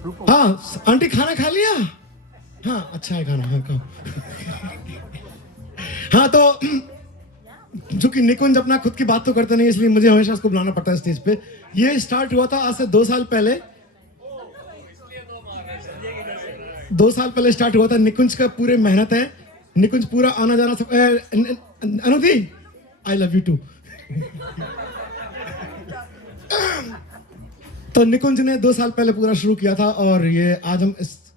हाँ आंटी खाना खा लिया? हाँ अच्छा है खाना, हाँ खाओ। हाँ तो चूंकि निकुंज अपना खुद की बात तो करते नहीं, इसलिए मुझे हमेशा उसको बुलाना पड़ता है स्टेज पे। ये स्टार्ट हुआ था आज से 2 साल पहले। 2 साल पहले स्टार्ट हुआ था। निकुंज का पूरे मेहनत है, निकुंज पूरा आना जाना सब। अनुदी आई लव यू टू। तो निकुंज ने 2 साल पहले पूरा शुरू किया था, और ये आज हम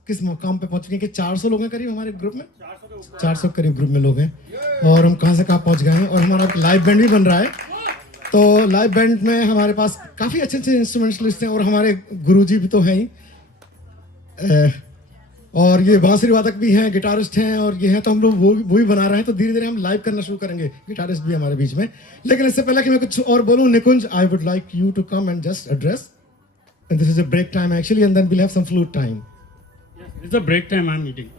किस मुकाम पे पहुंच गए कि 400 लोग हैं करीब हमारे ग्रुप में। 400 करीब ग्रुप में लोग हैं, और हम कहां से कहां पहुंच गए हैं। और हमारा लाइव बैंड भी बन रहा है। तो लाइव बैंड में हमारे पास काफी अच्छे अच्छे इंस्ट्रूमेंटलिस्ट हैं, और हमारे गुरुजी भी तो हैं ही। और ये बांसुरी वादक भी हैं, गिटारिस्ट हैं, और ये हैं। तो हम लोग वो भी बना रहे हैं। तो धीरे धीरे हम लाइव करना शुरू करेंगे, गिटारिस्ट भी हमारे बीच में। लेकिन इससे पहले कि मैं कुछ और बोलूं, Nikunj, I would like you to come and just address, and this is a break time actually, and then we'll have some flute time. Yes, it's a break time I'm eating.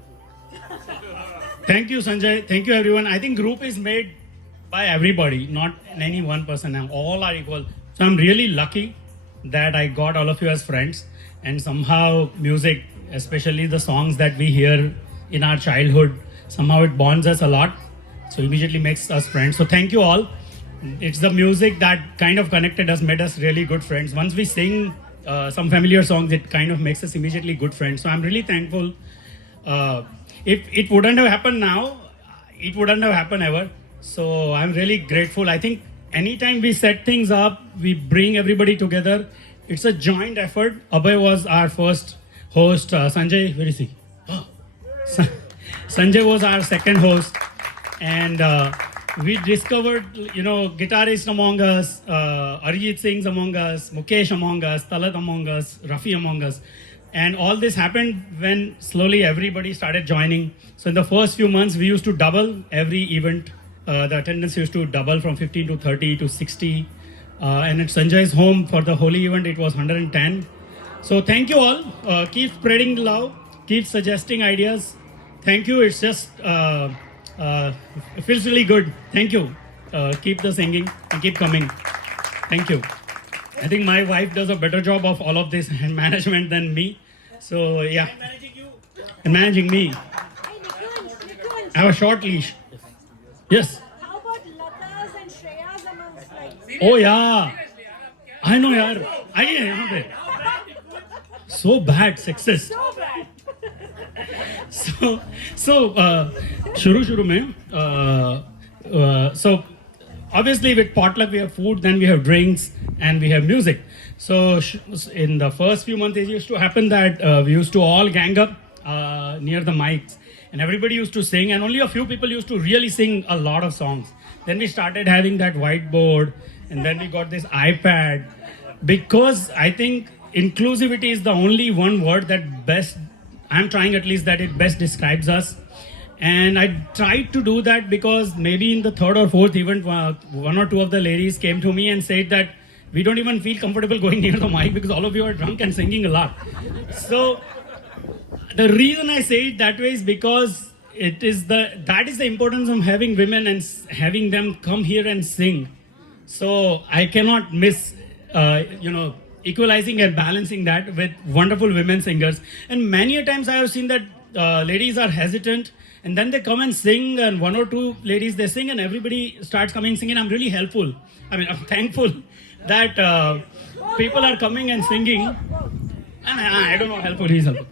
Thank you, Sanjay. Thank you, everyone. I think group is made by everybody, not any one person. And all are equal. So I'm really lucky that I got all of you as friends. And somehow music, especially the songs that we hear in our childhood, somehow it bonds us a lot. So immediately makes us friends. So thank you all. It's the music that kind of connected us, made us really good friends. Once we sing some familiar songs, it kind of makes us immediately good friends. So I'm really thankful. If it wouldn't have happened now, it wouldn't have happened ever. So I'm really grateful. I think anytime we set things up, we bring everybody together. It's a joint effort. Abhay was our first host. Sanjay, where is he? Sanjay was our second host. And we discovered, guitarists among us, Arijit Singh's among us, Mukesh among us, Talat among us, Rafi among us. And all this happened when slowly everybody started joining. So in the first few months, we used to double every event. The attendance used to double from 15 to 30 to 60. And at Sanjay's home for the holy event, it was 110. So thank you all. Keep spreading the love. Keep suggesting ideas. Thank you. It's just... it feels really good. Thank you. Keep the singing and keep coming. Thank you. I think my wife does a better job of all of this and management than me. So yeah. And managing you. And managing me. Hey, Nikunj. I have a short leash. Yes. How about Lata's and Shreya's amongst like? Oh yeah. I know yaar. आइए यहाँ पे. So bad success. So bad. So शुरू में so obviously with potluck we have food, then we have drinks, and we have music. So in the first few months it used to happen that we used to all gang up near the mics, and everybody used to sing, and only a few people used to really sing a lot of songs. Then we started having that whiteboard, and then we got this iPad, because I think inclusivity is the only one word that best, I'm trying at least, that it best describes us. And I tried to do that because maybe in the third or fourth event, one or two of the ladies came to me and said that we don't even feel comfortable going near the mic because all of you are drunk and singing a lot. So the reason I say it that way is because that is the importance of having women and having them come here and sing. So I cannot miss, equalizing and balancing that with wonderful women singers. And many a times I have seen that ladies are hesitant, and then they come and sing, and one or two ladies they sing, and everybody starts coming singing. I'm really helpful. I'm thankful that people are coming and singing. And I don't know, helpful, he's helpful.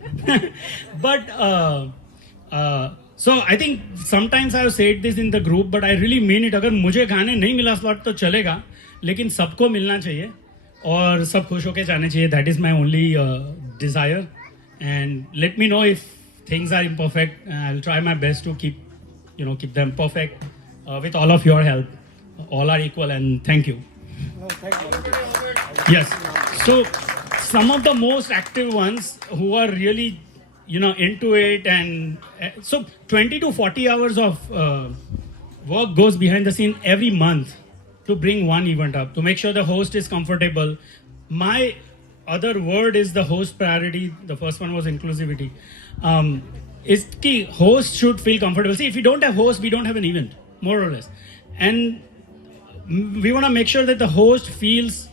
But so I think sometimes I have said this in the group, but I really mean it. अगर मुझे गाने नहीं मिला slot तो चलेगा, लेकिन सबको मिलना चाहिए और सब खुश होके जाने चाहिए. That is my only desire. And let me know if things are imperfect. I'll try my best to keep them perfect with all of your help. All are equal, and thank you. Yes. So some of the most active ones who are really, into it, and so 20 to 40 hours of work goes behind the scene every month to bring one event up, to make sure the host is comfortable. My other word is the host priority. The first one was inclusivity. Is key. Host should feel comfortable. See, if we don't have host, we don't have an event, more or less. And we want to make sure that the host feels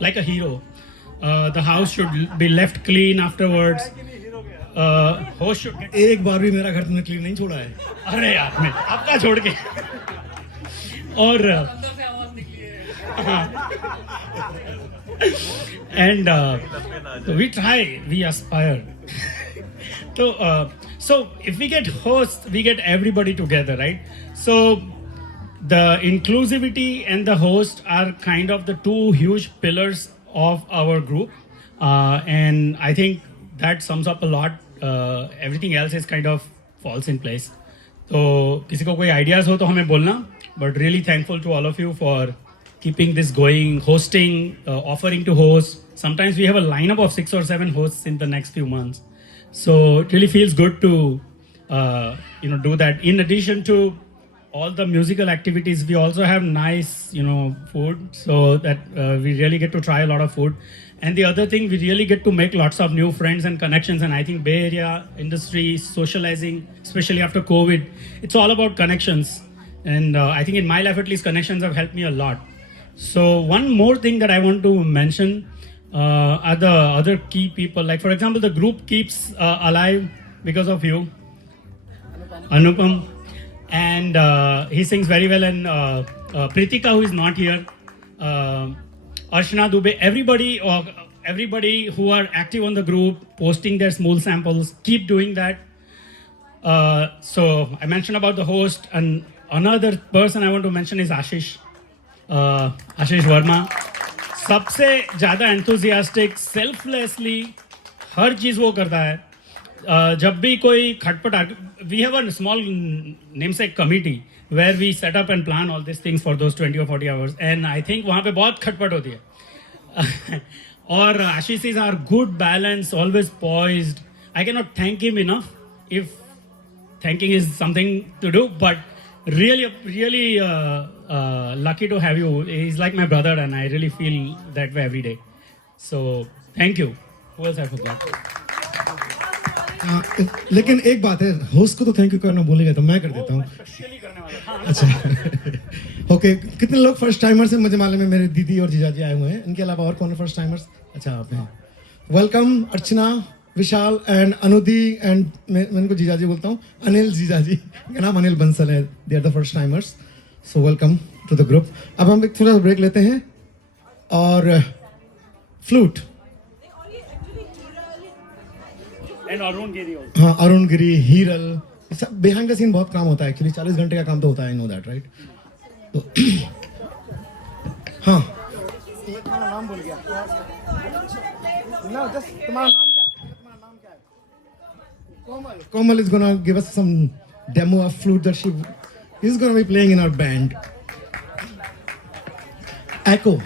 like a hero. The house should be left clean afterwards. Host should get. एक बार भी मेरा घर तुमने clean नहीं छोड़ा है. अरे यार मैं आपका छोड़ के. और and we try, we aspire. So if we get hosts, we get everybody together, right? So the inclusivity and the host are kind of the two huge pillars of our group, and I think that sums up a lot. Everything else is kind of falls in place. So किसी को कोई ideas हो तो हमें बोलना. But really thankful to all of you for keeping this going, hosting, offering to host. Sometimes we have a lineup of 6 or 7 hosts in the next few months. So it really feels good to do that. In addition to all the musical activities, we also have nice food, so that we really get to try a lot of food. And the other thing, we really get to make lots of new friends and connections. And I think Bay Area industry socializing, especially after COVID, it's all about connections. And I think in my life, at least, connections have helped me a lot. So one more thing that I want to mention are the other key people. Like, for example, the group keeps alive because of you, Anupam. And he sings very well. And Pritika, who is not here, Arshana Dubey, everybody who are active on the group, posting their small samples, keep doing that. So I mentioned about the host, and another person I want to mention is Ashish Verma. सबसे ज़्यादा enthusiastic, selflessly हर चीज़ वो करता है. जब भी कोई खटपट, we have a small namesake committee where we set up and plan all these things for those 20 or 40 hours, and I think वहाँ पे बहुत खटपट होती है. और Ashish is our good balance, always poised. I cannot thank him enough, if thanking is something to do, but really lucky to have you. He's like my brother, and I really feel that way every day. So thank you. Who else I forgot? लेकिन एक बात है, host को तो thank you करना भूलेगा, तो मैं कर देता हूँ. अच्छा. ओके, कितने लोग फर्स्ट टाइमर्स हैं? मुझे मालूम है मेरे दीदी और जीजाजी आए हुए हैं. इनके अलावा और कौन है फर्स्ट टाइमर्स? अच्छा, आप हैं. Welcome Archana, Vishal and Anudi, and मैं इनको जीजाजी बोलता हूँ, अनिल जीजाजी. इनका नाम अनिल बंसल है. They are the first timers. So welcome to the group. अब हम एक थोड़ा ब्रेक लेते हैं. और flute, And Arun Giri also. हाँ, अरुण गिरी, हीरल, सब बिहाइंड द सीन बहुत काम होता है एक्चुअली. 40 घंटे का काम तो होता है. I know that, right? तो हाँ, तुम्हारा नाम भूल गया. No, just तुम्हारा नाम क्या है? Komal is gonna give us some demo of flute that he's gonna be playing in our band. Echo.